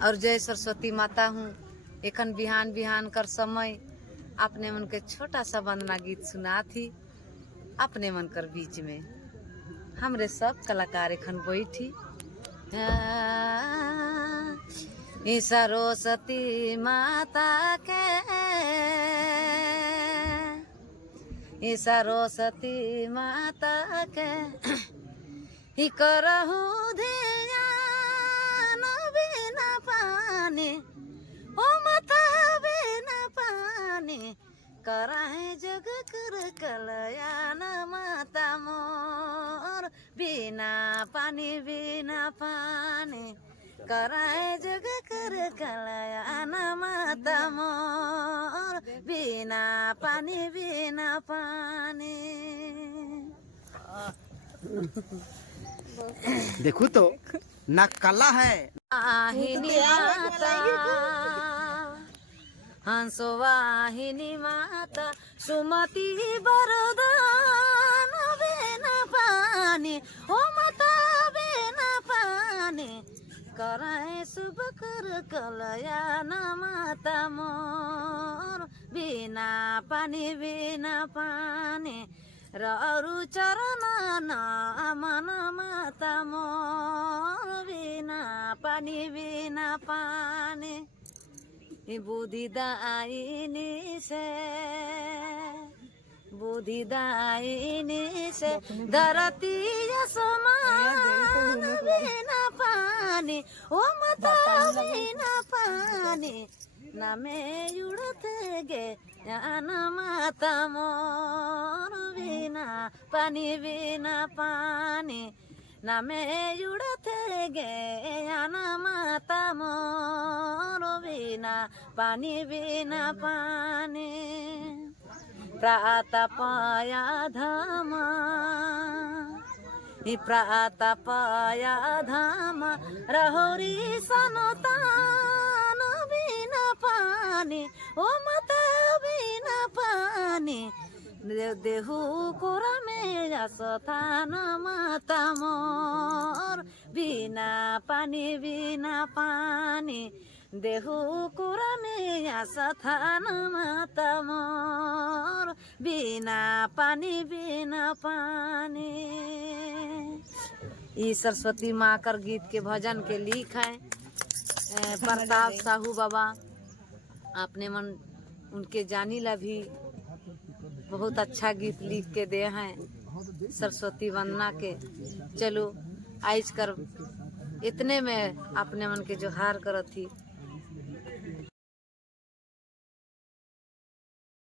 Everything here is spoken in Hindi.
और जय सरस्वती माता हूँ। एखन बिहान बिहान कर समय अपने मन के छोटा सा वंदना गीत सुना थी अपने मन कर बीच में हमरे सब कलाकार एखन बैठी सरस्वती माता के सरस्वती माता के ही करहु ध्यान बिना पानी ओ माता बिना पानी कराए जग कर कल्याण माता मोर बिना पानी कराए जग कर कल्याण माता मोर बिना पानी। देखो तो ना कला है वाहिनी माता हंसो वाहिनी माता सुमति वरदान बिना पानी ओ माता बिना पानी कराए शुभ कर कल्याण माता मोर बिना पानी ररु चरण मन माता मोर बिना पानी बुद्धि दायिनी से धरती समान बिना पानी ओ माता बिना पानी नमे उड़ते गे ज्ञान माता मोर बिना पानी नमे उड़ते गे ज्ञान माता मोर बिना पानी प्रातपया धाम रहोरी सनतान बिना पानी ओ माता बिना पानी देहु कोरा में स्थान माता मोर बिना पानी देहु कोरा में स्थान माता मोर बिना पानी। ई सरस्वती माँ कर गीत के भजन के लिख है प्रताप साहू बाबा आपने मन उनके जानी ला भी बहुत अच्छा गीत लिख के दे हैं सरस्वती वंदना के। चलो आज कर इतने में अपने मन के जोहार करत थी।